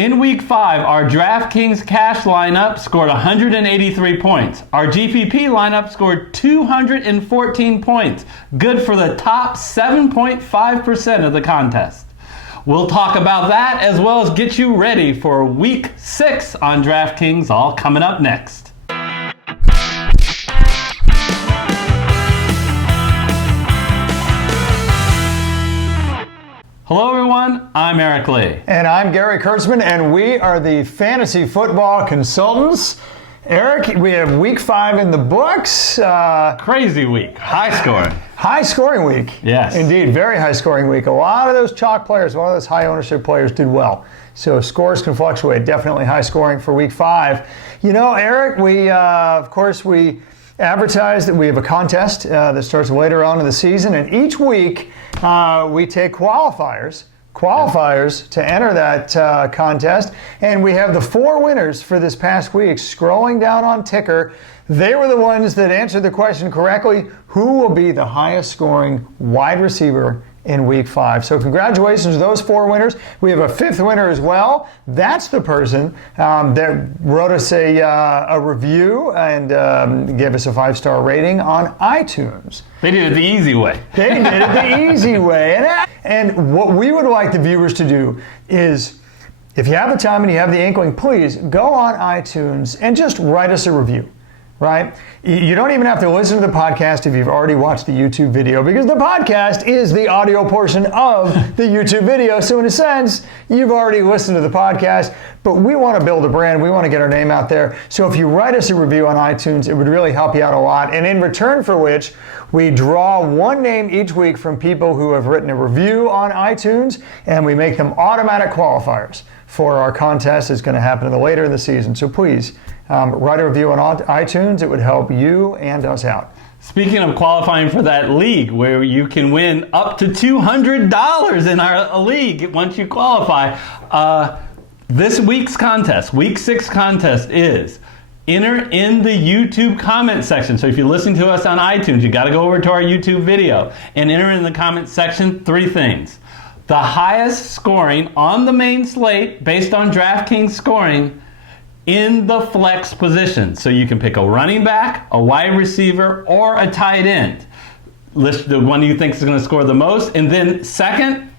In Week 5, our DraftKings cash lineup scored 183 points. Our GPP lineup scored 214 points, good for the top 7.5% of the contest. We'll talk about that as well as get you ready for Week 6 on DraftKings, all coming up next. Hello everyone, I'm Eric Lee. And I'm Gary Kurtzman, and we are the Fantasy Football Consultants. Eric, we have Week 5 in the books. Crazy week, high scoring. High scoring week. Yes. Indeed, very high scoring week. A lot of those chalk players, a lot of those high ownership players did well. So scores can fluctuate. Definitely high scoring for Week 5. You know, Eric, we advertise that we have a contest that starts later on in the season, and each week we take qualifiers to enter that contest, and we have the 4 winners for this past week. Scrolling down on ticker, they were the ones that answered the question correctly: who will be the highest scoring wide receiver in Week 5? So congratulations to those 4 winners. We have a 5th winner as well. That's the person that wrote us a review and gave us a 5-star rating on iTunes. They did it the easy way. They did it the easy way. And what we would like the viewers to do is, if you have the time and you have the inkling, please go on iTunes and just write us a review. Right? You don't even have to listen to the podcast if you've already watched the YouTube video, because the podcast is the audio portion of the YouTube video. So in a sense, you've already listened to the podcast, but we want to build a brand. We want to get our name out there. So if you write us a review on iTunes, it would really help you out a lot. And in return for which, we draw 1 name each week from people who have written a review on iTunes, and we make them automatic qualifiers for our contest. It's going to happen later in the season. So please, write a review on iTunes. It would help you and us out. Speaking of qualifying for that league where you can win up to $200 in our league once you qualify, this week's contest, Week 6 contest, is enter in the YouTube comment section. So if you're listening to us on iTunes, you got to go over to our YouTube video and enter in the comment section 3 things. The highest scoring on the main slate based on DraftKings scoring in the flex position. So you can pick a running back, a wide receiver, or a tight end. List the one you think is going to score the most. And then second,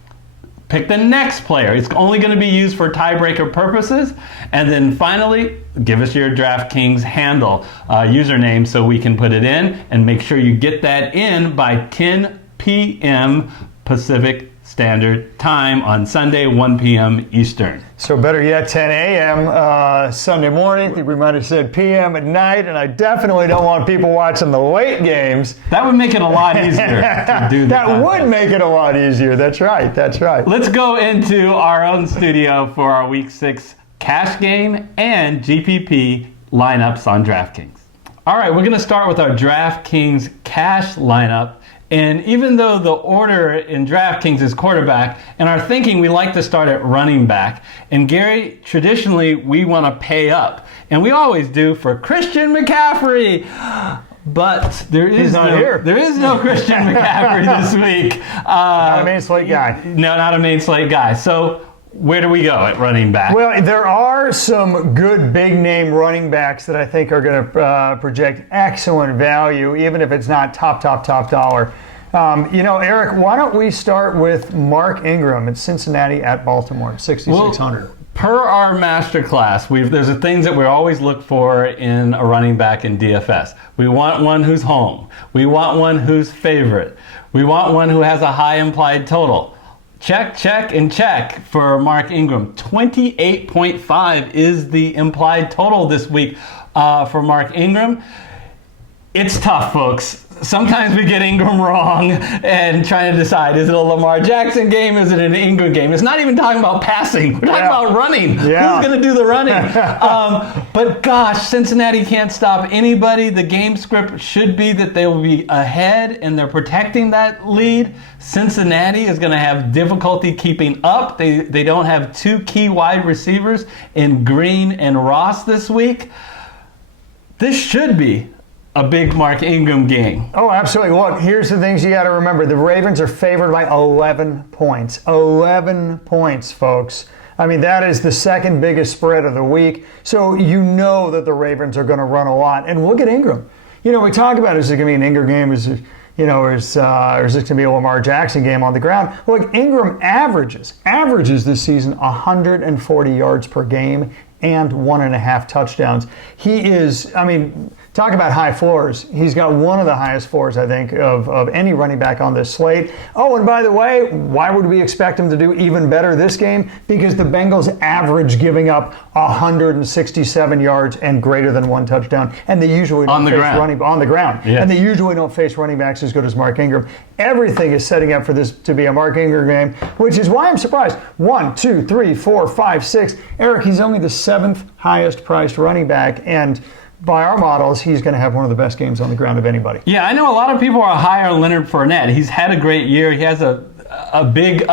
pick the next player. It's only going to be used for tiebreaker purposes. And then finally, give us your DraftKings handle, username, so we can put it in. And make sure you get that in by 10 p.m. Pacific Standard Time on Sunday, 1 p.m. Eastern. So better yet, 10 a.m. Sunday morning. I think we might have said p.m. at night, and I definitely don't want people watching the late games. That would make it a lot easier to do that. That would make it a lot easier. That's right. That's right. Let's go into our own studio for our Week 6 cash game and GPP lineups on DraftKings. All right, we're going to start with our DraftKings cash lineup. And even though the order in DraftKings is quarterback, in our thinking we like to start at running back. And Gary, traditionally we want to pay up. And we always do for Christian McCaffrey. But there is no Christian McCaffrey this week. Not a main slate guy. No, not a main slate guy. So where do we go at running back? Well, there are some good big-name running backs that I think are going to project excellent value, even if it's not top dollar. Eric, why don't we start with Mark Ingram at Cincinnati at Baltimore, 6,600. Well, per our master class, there's the things that we always look for in a running back in DFS. We want one who's home. We want one who's favorite. We want one who has a high implied total. Check, and check for Mark Ingram. 28.5 is the implied total this week for Mark Ingram. It's tough, folks. Sometimes we get Ingram wrong and trying to decide, is it a Lamar Jackson game? Is it an Ingram game? It's not even talking about passing. We're talking about running. Yeah. Who's going to do the running? But gosh, Cincinnati can't stop anybody. The game script should be that they will be ahead and they're protecting that lead. Cincinnati is going to have difficulty keeping up. They don't have 2 key wide receivers in Green and Ross this week. This should be a big Mark Ingram game. Oh, absolutely. Look, here's the things you got to remember. The Ravens are favored by 11 points. 11 points, folks. I mean, that is the second biggest spread of the week. So you know that the Ravens are going to run a lot. And look at Ingram. You know, we talk about, is it going to be an Ingram game? Is it, you know, or is it going to be a Lamar Jackson game on the ground? Look, Ingram averages this season 140 yards per game and 1.5 touchdowns. He is, I mean, talk about high floors. He's got one of the highest floors, I think, of any running back on this slate. Oh, and by the way, why would we expect him to do even better this game? Because the Bengals average giving up 167 yards and greater than 1 touchdown, and they usually don't face on the ground. Yes. And they usually don't face running backs as good as Mark Ingram. Everything is setting up for this to be a Mark Ingram game, which is why I'm surprised. 1, 2, 3, 4, 5, 6. Eric, he's only the 7th highest priced running back, and by our models, he's going to have one of the best games on the ground of anybody. Yeah, I know a lot of people are high on Leonard Fournette. He's had a great year. He has a big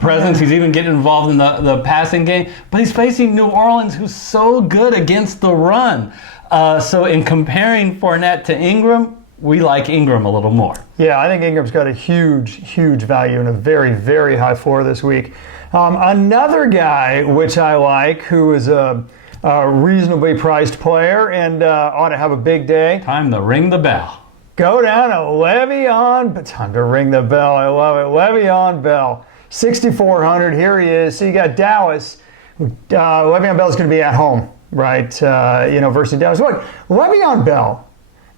presence. He's even getting involved in the passing game. But he's facing New Orleans, who's so good against the run. So in comparing Fournette to Ingram, we like Ingram a little more. Yeah, I think Ingram's got a huge, huge value and a very, very high floor this week. Another guy, which I like, who is a reasonably priced player and ought to have a big day. Time to ring the bell. Go down to Le'Veon. Time to ring the bell. I love it. Le'Veon Bell, 6,400. Here he is. So you got Dallas. Le'Veon Bell is going to be at home, right? Versus Dallas. Look, Le'Veon Bell,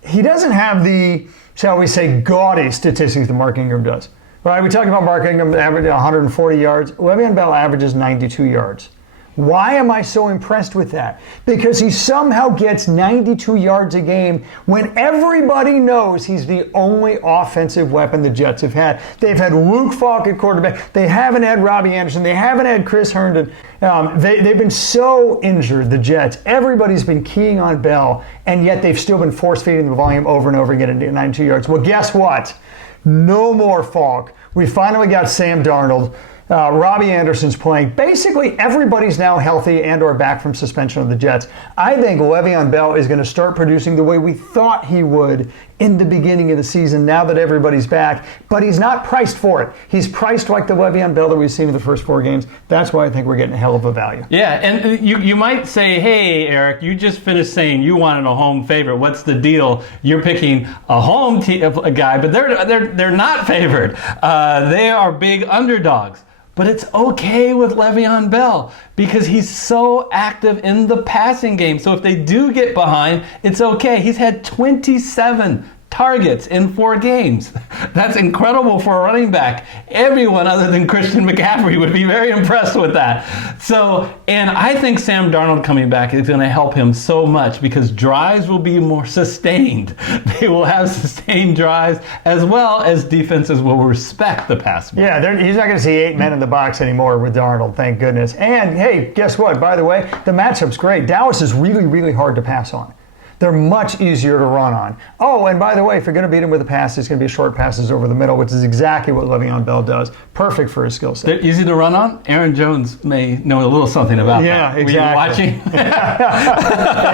he doesn't have the, shall we say, gaudy statistics that Mark Ingram does. Right? We talked about Mark Ingram averaging 140 yards. Le'Veon Bell averages 92 yards. Why am I so impressed with that? Because he somehow gets 92 yards a game when everybody knows he's the only offensive weapon the Jets have had. They've had Luke Falk at quarterback. They haven't had Robbie Anderson. They haven't had Chris Herndon. They've been so injured, the Jets. Everybody's been keying on Bell, and yet they've still been force-feeding the volume over and over again at 92 yards. Well, guess what? No more Falk. We finally got Sam Darnold. Robbie Anderson's playing. Basically, everybody's now healthy and or back from suspension of the Jets. I think Le'Veon Bell is going to start producing the way we thought he would in the beginning of the season now that everybody's back. But he's not priced for it. He's priced like the Le'Veon Bell that we've seen in the first 4 games. That's why I think we're getting a hell of a value. Yeah, and you might say, hey, Eric, you just finished saying you wanted a home favorite. What's the deal? You're picking a home guy, but they're not favored. They are big underdogs. But it's okay with Le'Veon Bell because he's so active in the passing game. So if they do get behind, it's okay. He's had 27 targets in 4 games. That's incredible for a running back. Everyone other than Christian McCaffrey would be very impressed with that. So, and I think Sam Darnold coming back is going to help him so much because drives will be more sustained. They will have sustained drives as well as defenses will respect the pass. Yeah, he's not going to see 8 men in the box anymore with Darnold, thank goodness. And hey, guess what? By the way, the matchup's great. Dallas is really, really hard to pass on. They're much easier to run on. Oh, and by the way, if you're going to beat him with a pass, it's going to be short passes over the middle, which is exactly what Le'Veon Bell does. Perfect for his skill set. They're easy to run on? Aaron Jones may know a little something about that. Yeah, exactly. Were you watching?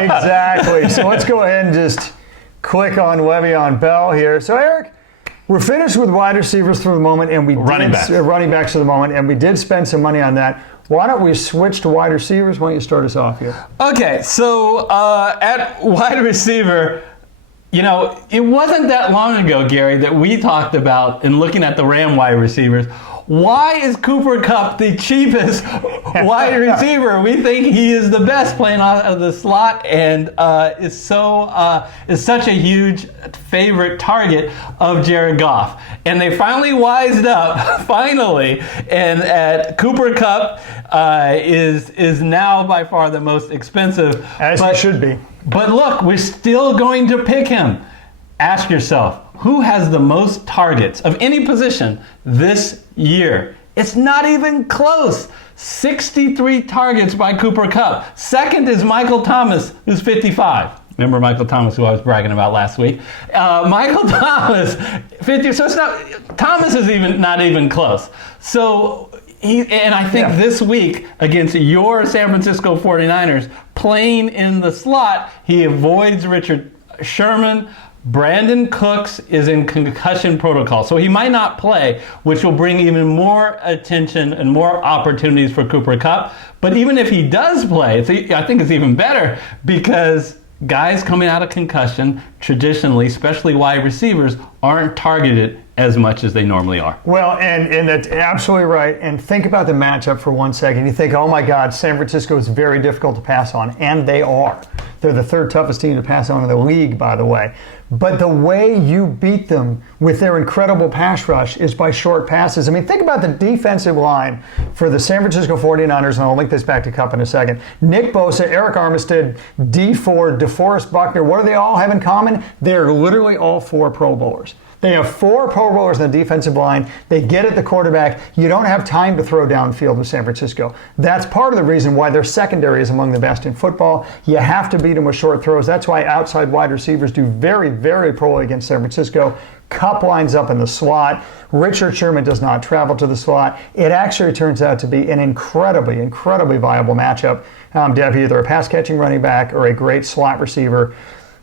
Exactly. So let's go ahead and just click on Le'Veon Bell here. So, Eric, we're finished with wide receivers for the moment, and running backs for the moment, and we did spend some money on that. Why don't we switch to wide receivers? Why don't you start us off here? Okay, so at wide receiver, it wasn't that long ago, Gary, that we talked about in looking at the Ram wide receivers. Why is Cooper Kupp the cheapest wide receiver? We think he is the best playing out of the slot and is such a huge favorite target of Jared Goff. And they finally wised up, and at Cooper Kupp is now by far the most expensive. As he should be. But look, we're still going to pick him. Ask yourself, who has the most targets of any position this year? It's not even close. 63 targets by Cooper Kupp. Second is Michael Thomas, who's 55. Remember Michael Thomas, who I was bragging about last week? Michael Thomas, 50. So Thomas is not even close. So I think this week against your San Francisco 49ers, playing in the slot, he avoids Richard Sherman. Brandon Cooks is in concussion protocol, so he might not play, which will bring even more attention and more opportunities for Cooper Kupp. But even if he does play, I think it's even better because guys coming out of concussion, traditionally, especially wide receivers, aren't targeted as much as they normally are. Well, and that's absolutely right. And think about the matchup for 1 second. You think, oh my God, San Francisco is very difficult to pass on. And they are. They're the third toughest team to pass on in the league, by the way. But the way you beat them with their incredible pass rush is by short passes. I mean, think about the defensive line for the San Francisco 49ers, and I'll link this back to Kupp in a second. Nick Bosa, Eric Armstead, Dee Ford, DeForest Buckner. What do they all have in common? They're literally all 4 Pro Bowlers. They have 4 Pro Bowlers on the defensive line. They get at the quarterback. You don't have time to throw downfield with San Francisco. That's part of the reason why their secondary is among the best in football. You have to beat them with short throws. That's why outside wide receivers do very, very poorly against San Francisco. Kupp lines up in the slot. Richard Sherman does not travel to the slot. It actually turns out to be an incredibly, incredibly viable matchup to have either a pass-catching running back or a great slot receiver.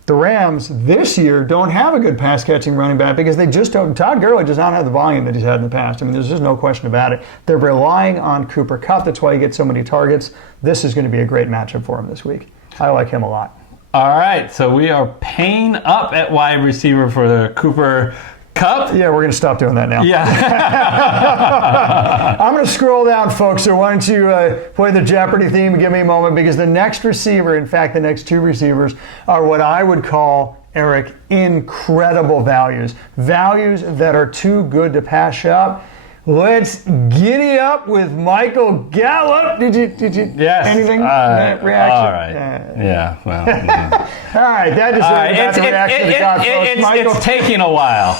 The Rams this year don't have a good pass-catching running back because they just don't. Todd Gurley does not have the volume that he's had in the past. I mean, there's just no question about it. They're relying on Cooper Kupp. That's why he gets so many targets. This is going to be a great matchup for him this week. I like him a lot. All right, so we are paying up at wide receiver for the Cooper Kupp. Yeah, we're going to stop doing that now. Yeah. I'm going to scroll down, folks, so why don't you play the Jeopardy theme and give me a moment, because the next receiver, in fact, the next 2 receivers, are what I would call, Eric, incredible values. Values that are too good to pass up. Let's giddy up with Michael Gallup. Did you yes. Anything? Reaction? All right. Yeah, well. Yeah. All right, that deserves the reaction to the cops, folks. It's taking a while.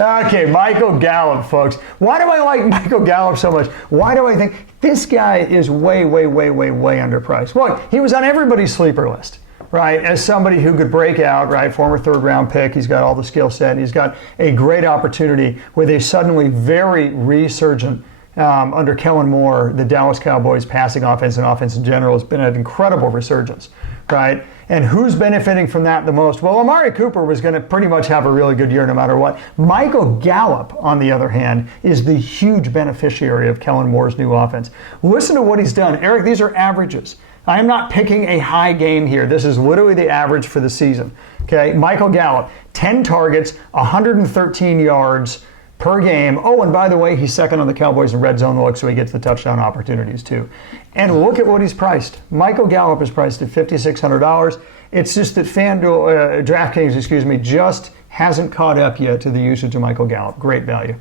Okay, Michael Gallup, folks. Why do I like Michael Gallup so much? Why do I think this guy is way, way, way, way, way underpriced? Well, he was on everybody's sleeper list, right? As somebody who could break out, right? Former 3rd-round pick. He's got all the skill set. He's got a great opportunity with a suddenly very resurgent under Kellen Moore, the Dallas Cowboys passing offense and offense in general has been an incredible resurgence, right? And who's benefiting from that the most? Well, Amari Cooper was going to pretty much have a really good year no matter what. Michael Gallup, on the other hand, is the huge beneficiary of Kellen Moore's new offense. Listen to what he's done. Eric, these are averages. I am not picking a high game here. This is literally the average for the season. Okay, Michael Gallup, 10 targets, 113 yards per game. Oh, and by the way, he's second on the Cowboys in red zone look, so he gets the touchdown opportunities too. And look at what he's priced. Michael Gallup is priced at $5,600. It's just that FanDuel, DraftKings, just hasn't caught up yet to the usage of Michael Gallup. Great value.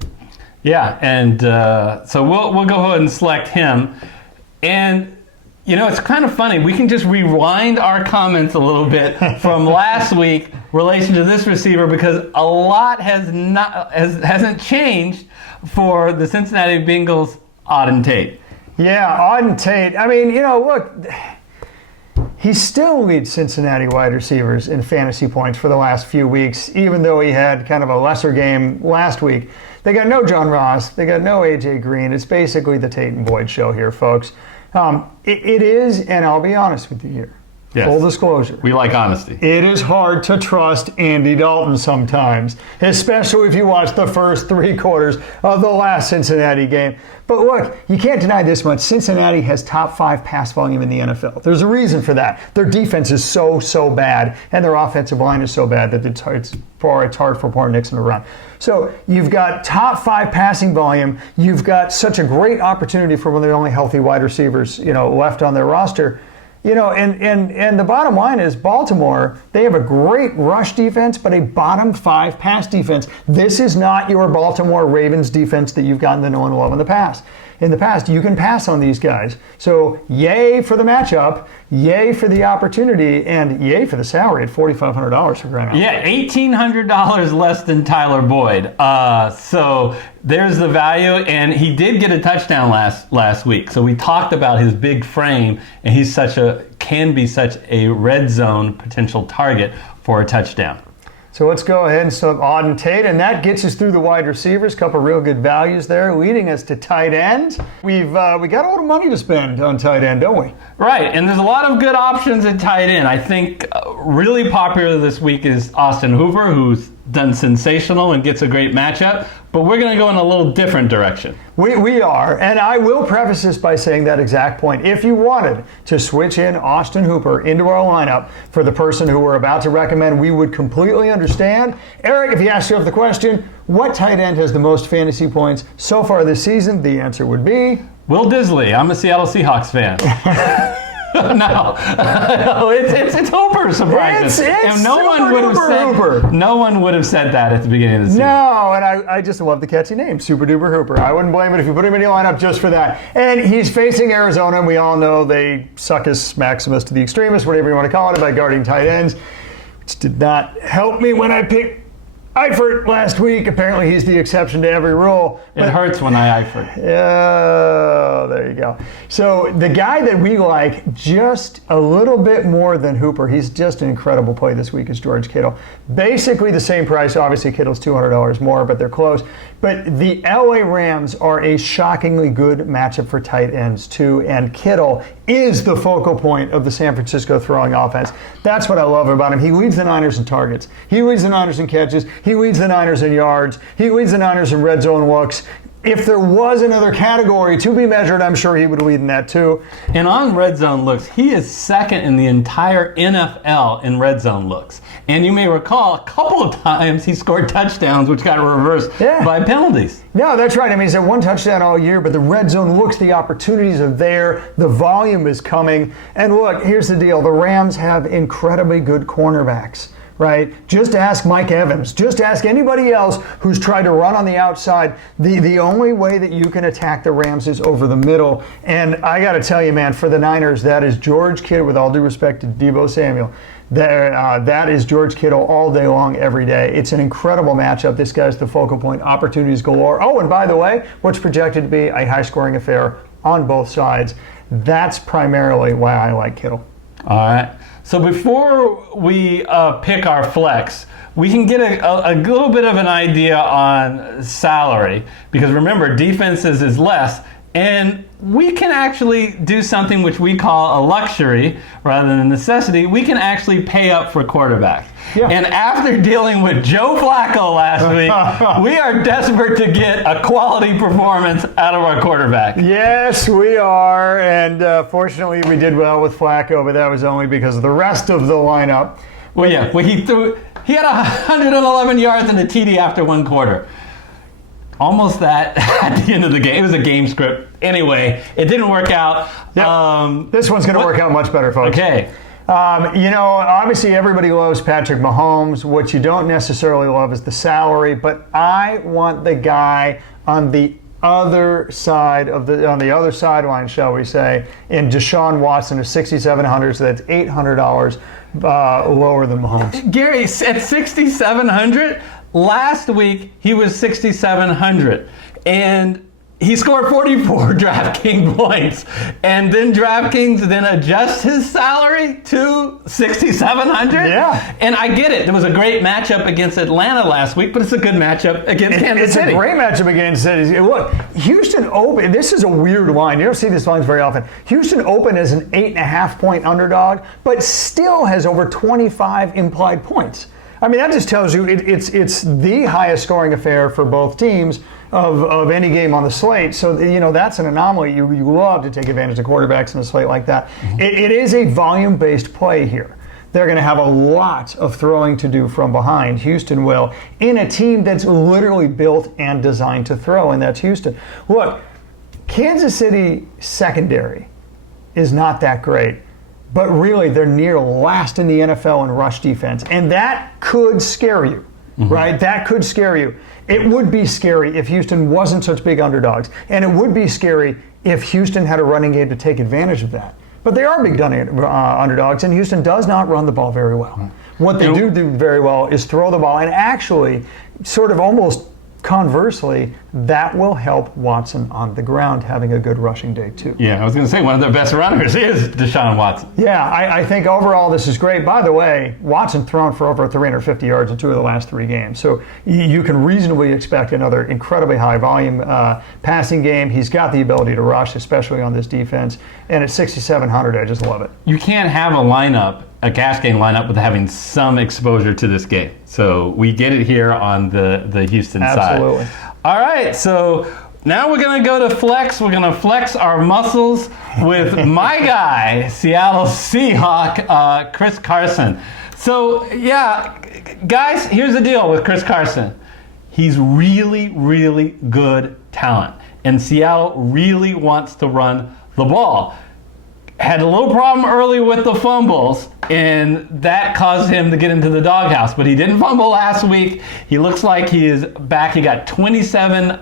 Yeah, and so we'll go ahead and select him. And you know, it's kind of funny. We can just rewind our comments a little bit from last week in relation to this receiver, because a lot hasn't changed for the Cincinnati Bengals, Auden Tate. Yeah, Auden Tate. I mean, you know, look, he still leads Cincinnati wide receivers in fantasy points for the last few weeks, even though he had kind of a lesser game last week. They got no John Ross. They got no A.J. Green. It's basically the Tate and Boyd show here, folks. It is, and I'll be honest with you here. Yes. Full disclosure. We like honesty. It is hard to trust Andy Dalton sometimes, especially if you watch the first 3 quarters of the last Cincinnati game. But look, you can't deny this much. Cincinnati has top 5 pass volume in the NFL. There's a reason for that. Their defense is so bad, and their offensive line is so bad that it's hard for poor Nixon to run. So you've got top 5 passing volume. You've got such a great opportunity for one of the only healthy wide receivers, left on their roster. And the bottom line is Baltimore, they have a great rush defense, but a bottom 5 pass defense. This is not your Baltimore Ravens defense that you've gotten to know and love in the past. In the past, you can pass on these guys. So yay for the matchup, yay for the opportunity, and yay for the salary at $4,500 for crying out loud. Yeah, $1,800 less than Tyler Boyd. So there's the value, and he did get a touchdown last week. So we talked about his big frame, and can be such a red zone potential target for a touchdown. So let's go ahead and sub Auden Tate, and that gets us through the wide receivers. Couple real good values there, leading us to tight end. We got a lot of money to spend on tight end, don't we? Right, and there's a lot of good options at tight end. I think really popular this week is Austin Hooper, who's done sensational and gets a great matchup. But we're going to go in a little different direction. We are, and I will preface this by saying that exact point. If you wanted to switch in Austin Hooper into our lineup for the person who we're about to recommend, we would completely understand. Eric, if you asked yourself the question, what tight end has the most fantasy points so far this season, the answer would be... Will Disley. I'm a Seattle Seahawks fan. No, it's Hooper, surprisingly. It's no one would have said Hooper. No one would have said that at the beginning of the season. No, and I just love the catchy name, Super Duper Hooper. I wouldn't blame it if you put him in your lineup just for that. And he's facing Arizona, and we all know they suck as Maximus to the extremist, whatever you want to call it, by guarding tight ends, which did not help me when I picked Eifert last week. Apparently he's the exception to every rule. It hurts when I Eifert. Oh, there you go. So the guy that we like just a little bit more than Hooper, he's just an incredible play this week, is George Kittle. Basically the same price. Obviously Kittle's $200 more, but they're close. But the LA Rams are a shockingly good matchup for tight ends too, and Kittle is the focal point of the San Francisco throwing offense. That's what I love about him. He leads the Niners in targets. He leads the Niners in catches. He leads the Niners in yards. He leads the Niners in red zone looks. If there was another category to be measured, I'm sure he would lead in that too. And on red zone looks, he is second in the entire NFL in red zone looks. And you may recall a couple of times he scored touchdowns, which got reversed by penalties. No, that's right. I mean, he's had one touchdown all year, but the red zone looks, the opportunities are there, the volume is coming. And look, here's the deal. The Rams have incredibly good cornerbacks. Right? Just ask Mike Evans. Just ask anybody else who's tried to run on the outside. The only way that you can attack the Rams is over the middle. And I got to tell you, man, for the Niners, that is George Kittle, with all due respect to Deebo Samuel. That is George Kittle all day long, every day. It's an incredible matchup. This guy's the focal point. Opportunities galore. Oh, and by the way, what's projected to be a high-scoring affair on both sides. That's primarily why I like Kittle. All right. So before we pick our flex, we can get a little bit of an idea on salary, because remember, defenses is less, and we can actually do something which we call a luxury rather than a necessity. We can actually pay up for quarterbacks. Yeah. And after dealing with Joe Flacco last week, we are desperate to get a quality performance out of our quarterback. Yes, we are. And fortunately, we did well with Flacco, but that was only because of the rest of the lineup. Well, yeah. Well, he had 111 yards and a TD after one quarter. Almost that at the end of the game. It was a game script. Anyway, it didn't work out. Yep. This one's going to work out much better, folks. Okay. Obviously everybody loves Patrick Mahomes. What you don't necessarily love is the salary, but I want the guy on the other side on the other sideline, shall we say, in Deshaun Watson of $6,700, so that's $800 lower than Mahomes. Gary, at $6,700, last week he was $6,700, and he scored 44 DraftKings points, and then DraftKings then adjusts his salary to $6,700. Yeah. And I get it. There was a great matchup against Atlanta last week, but it's a good matchup against Kansas City. It's a great matchup against City. Look, Houston open. This is a weird line. You don't see these lines very often. Houston open as an 8.5-point underdog, but still has over 25 implied points. I mean, that just tells you it's the highest scoring affair for both teams of any game on the slate. So, that's an anomaly. You love to take advantage of quarterbacks in a slate like that. Mm-hmm. It is a volume-based play here. They're going to have a lot of throwing to do from behind. Houston will, in a team that's literally built and designed to throw, and that's Houston. Look, Kansas City secondary is not that great. But really, they're near last in the NFL in rush defense. And that could scare you, right? That could scare you. It would be scary if Houston wasn't such big underdogs. And it would be scary if Houston had a running game to take advantage of that. But they are big underdogs, and Houston does not run the ball very well. What they do very well is throw the ball and actually sort of almost Conversely, that will help Watson on the ground having a good rushing day too. Yeah, I was going to say one of their best runners is Deshaun Watson. Yeah, I think overall this is great. By the way, Watson thrown for over 350 yards in 2 of the last 3 games. So you can reasonably expect another incredibly high volume passing game. He's got the ability to rush, especially on this defense. And at 6,700, I just love it. You can't have a cash game lineup with having some exposure to this game. So we get it here on the Houston side. Absolutely. All right, so now we're going to go to flex. We're going to flex our muscles with my guy, Seattle Seahawk, Chris Carson. So, yeah, guys, here's the deal with Chris Carson. He's really, really good talent, and Seattle really wants to run the ball. Had a little problem early with the fumbles, and that caused him to get into the doghouse. But he didn't fumble last week. He looks like he is back. He got 27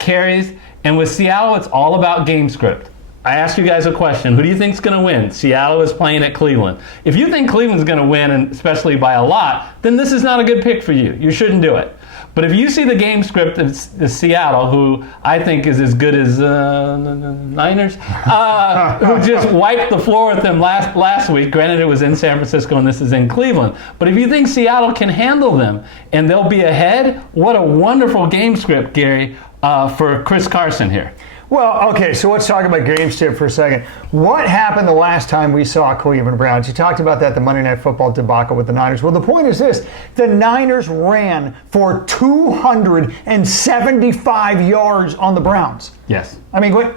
carries. And with Seattle, it's all about game script. I asked you guys a question. Who do you think is going to win? Seattle is playing at Cleveland. If you think Cleveland's going to win, and especially by a lot, then this is not a good pick for you. You shouldn't do it. But if you see the game script of Seattle, who I think is as good as Niners, who just wiped the floor with them last week. Granted, it was in San Francisco and this is in Cleveland. But if you think Seattle can handle them and they'll be ahead, what a wonderful game script, Gary, for Chris Carson here. Well, okay, so let's talk about game script for a second. What happened the last time we saw Cleveland Browns? You talked about that, the Monday Night Football debacle with the Niners. Well, the point is this. The Niners ran for 275 yards on the Browns. Yes. I mean, what?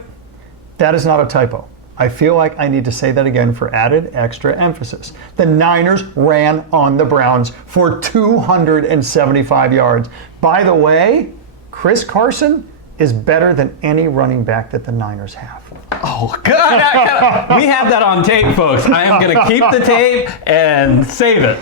That is not a typo. I feel like I need to say that again for added extra emphasis. The Niners ran on the Browns for 275 yards. By the way, Chris Carson is better than any running back that the Niners have. Oh, God. We have that on tape, folks. I am going to keep the tape and save it.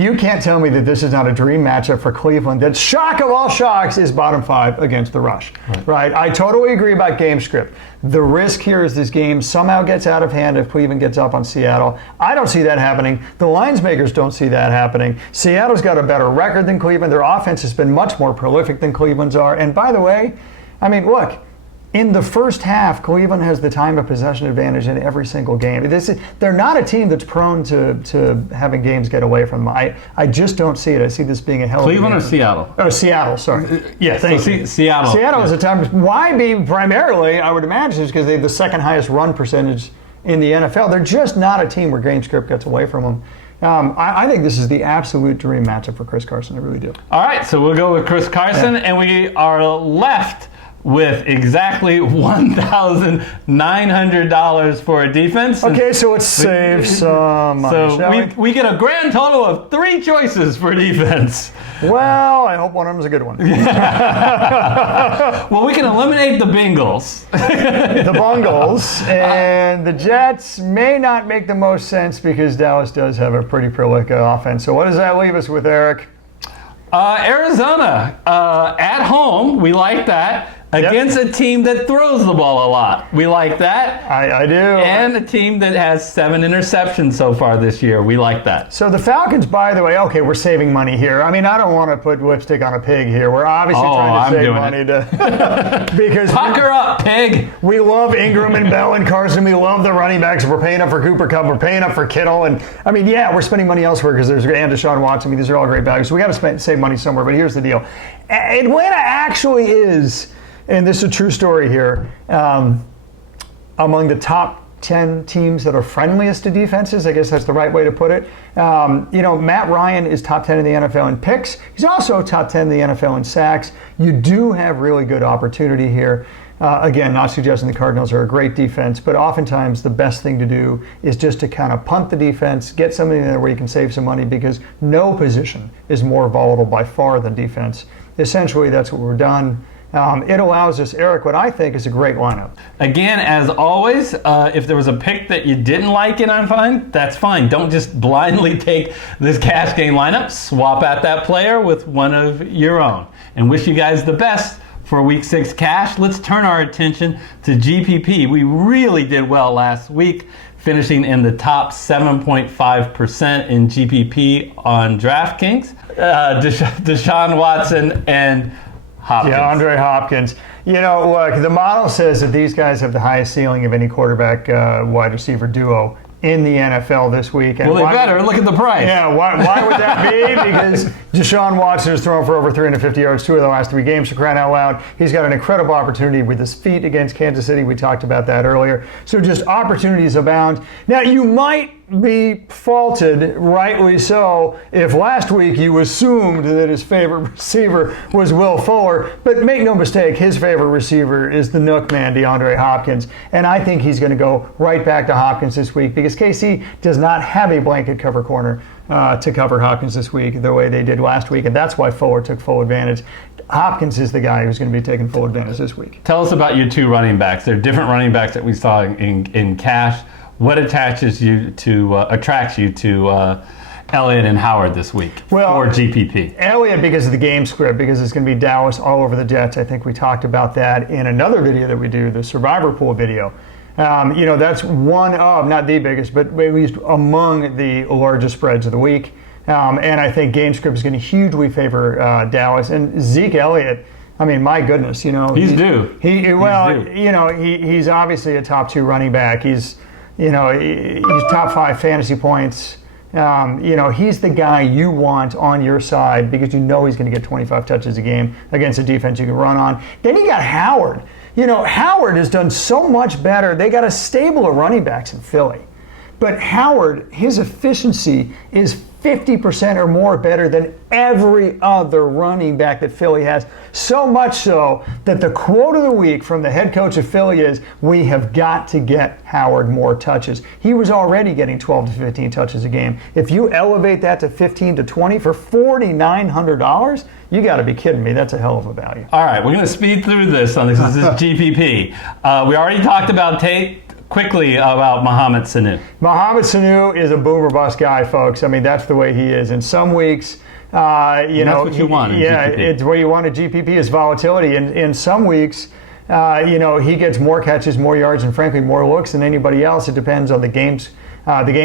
You can't tell me that this is not a dream matchup for Cleveland. That, shock of all shocks, is bottom 5 against the rush. Right? I totally agree about game script. The risk here is this game somehow gets out of hand if Cleveland gets up on Seattle. I don't see that happening. The lines makers don't see that happening. Seattle's got a better record than Cleveland. Their offense has been much more prolific than Cleveland's are. And by the way, I mean, look, in the first half, Cleveland has the time of possession advantage in every single game. They're not a team that's prone to having games get away from them. I just don't see it. I see this being a hell of a Cleveland game. or Seattle? Oh, Seattle, sorry. Yes, Seattle. Seattle is a time. Why be primarily, I would imagine, is because they have the second highest run percentage in the NFL. They're just not a team where game script gets away from them. I think this is the absolute dream matchup for Chris Carson. I really do. All right, so we'll go with Chris Carson, and we are left with exactly $1,900 for a defense. Okay, so let's save some money. So we get a grand total of 3 choices for defense. Well, I hope one of them is a good one. Well, we can eliminate the Bengals. The Bengals and the Jets may not make the most sense because Dallas does have a pretty prolific offense. So what does that leave us with, Eric? Arizona at home. We like that. Against a team that throws the ball a lot. We like that. I do. And a team that has 7 interceptions so far this year. We like that. So the Falcons, by the way, okay, we're saving money here. I mean, I don't want to put lipstick on a pig here. We're obviously trying to save money because pucker up, pig. We love Ingram and Bell and Carson. We love the running backs. We're paying up for Cooper Kupp. We're paying up for Kittle. And I mean, yeah, we're spending money elsewhere because there's Deshaun Watson. I mean, these are all great values. So we got to save money somewhere. But here's the deal: Atlanta actually is. And this is a true story here. Among the top 10 teams that are friendliest to defenses, I guess that's the right way to put it. Matt Ryan is top 10 in the NFL in picks. He's also top 10 in the NFL in sacks. You do have really good opportunity here. Again, not suggesting the Cardinals are a great defense, but oftentimes the best thing to do is just to kind of punt the defense, get somebody in there where you can save some money because no position is more volatile by far than defense. Essentially, that's what we're done. It allows us, Eric, what I think is a great lineup. Again, as always, if there was a pick that you didn't like and I'm fine, that's fine. Don't just blindly take this cash game lineup, swap out that player with one of your own. And wish you guys the best for Week 6 cash. Let's turn our attention to GPP. We really did well last week, finishing in the top 7.5% in GPP on DraftKings. Deshaun Watson and Hopkins. DeAndre Hopkins. You know, look, the model says that these guys have the highest ceiling of any quarterback wide receiver duo in the NFL this week. And well, they better. Look at the price. Yeah, why would that be? Because Deshaun Watson has thrown for over 350 yards 2 of the last 3 games, for crying out loud. He's got an incredible opportunity with his feet against Kansas City. We talked about that earlier. So just opportunities abound. Now, you might be faulted, rightly so, if last week you assumed that his favorite receiver was Will Fuller. But make no mistake, his favorite receiver is the Nook man, DeAndre Hopkins. And I think he's going to go right back to Hopkins this week because KC does not have a blanket cover corner to cover Hopkins this week the way they did last week. And that's why Fuller took full advantage. Hopkins is the guy who's going to be taking full advantage this week. Tell us about your 2 running backs. They're different running backs that we saw in cash. What attracts you to Elliott and Howard this week for GPP? Elliott because of the game script, because it's going to be Dallas all over the Jets. I think we talked about that in another video that we do, the Survivor Pool video. That's one of, not the biggest, but at least among the largest spreads of the week. And I think game script is going to hugely favor Dallas. And Zeke Elliott, I mean, my goodness, he's due. He's obviously a top 2 running back. He's top 5 fantasy points. He's the guy you want on your side because he's going to get 25 touches a game against a defense you can run on. Then you got Howard. Howard has done so much better. They got a stable of running backs in Philly. But Howard, his efficiency is 50% or more better than every other running back that Philly has. So much so that the quote of the week from the head coach of Philly is, we have got to get Howard more touches. He was already getting 12 to 15 touches a game. If you elevate that to 15 to 20 for $4,900, you got to be kidding me. That's a hell of a value. All right, we're going to speed through this on this GPP. We already talked about Tate. Quickly about Mohamed Sanu. Mohamed Sanu is a boom or bust guy, folks. I mean, that's the way he is. In some weeks, that's what you want in GPP. It's what you want at GPP is volatility. In some weeks, he gets more catches, more yards, and frankly, more looks than anybody else. It depends on the game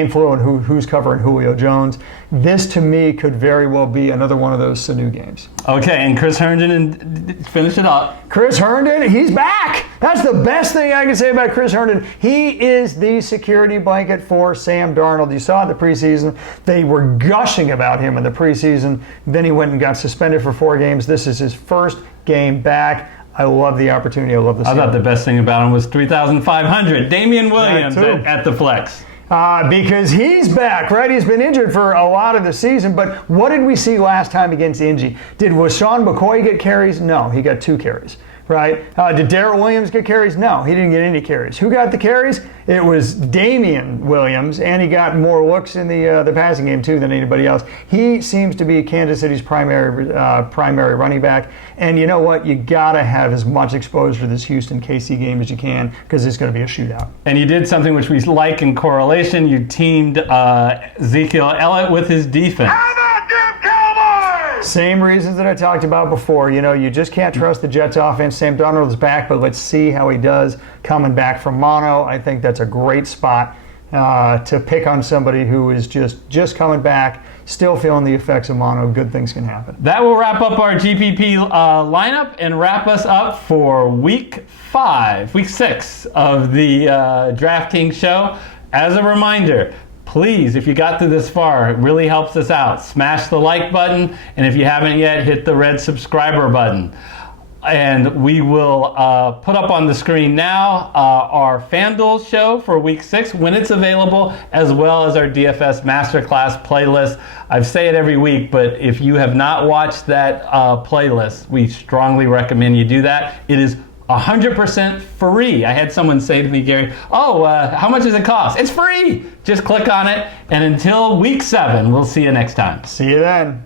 flow and who's covering Julio Jones. This, to me, could very well be another one of those Sanu games. Okay, and Chris Herndon, finish it up. Chris Herndon, he's back. That's the best thing I can say about Chris Herndon. He is the security blanket for Sam Darnold. You saw it in the preseason. They were gushing about him in the preseason. Then he went and got suspended for 4 games. This is his first game back. I love the opportunity. I love the I thought the best thing about him was 3,500. Damian Williams at the flex. Because he's back, right? He's been injured for a lot of the season, but what did we see last time against Indy? Did Sean McCoy get carries? No, he got 2 carries, right? Did Darrell Williams get carries? No, he didn't get any carries. Who got the carries? It was Damian Williams, and he got more looks in the passing game, too, than anybody else. He seems to be Kansas City's primary running back, and you know what? You got to have as much exposure to this Houston-KC game as you can because it's going to be a shootout. And you did something which we like in correlation. You teamed Ezekiel Elliott with his defense. How about them Cowboys? Same reasons that I talked about before. You just can't trust the Jets offense. Sam Darnold is back, but let's see how he does coming back from mono. I think that's a great spot to pick on somebody who is just coming back, still feeling the effects of mono. Good things can happen. That will wrap up our GPP lineup and wrap us up for week 6 of the DraftKings show. As a reminder, please, if you got through this far, it really helps us out. Smash the like button, and if you haven't yet, hit the red subscriber button. And we will put up on the screen now our FanDuel show for week 6 when it's available, as well as our DFS Master Class playlist. I say it every week, but if you have not watched that playlist, we strongly recommend you do that. It is 100% free. I had someone say to me, Gary, how much does it cost? It's free. Just click on it. And until week 7, we'll see you next time. See you then.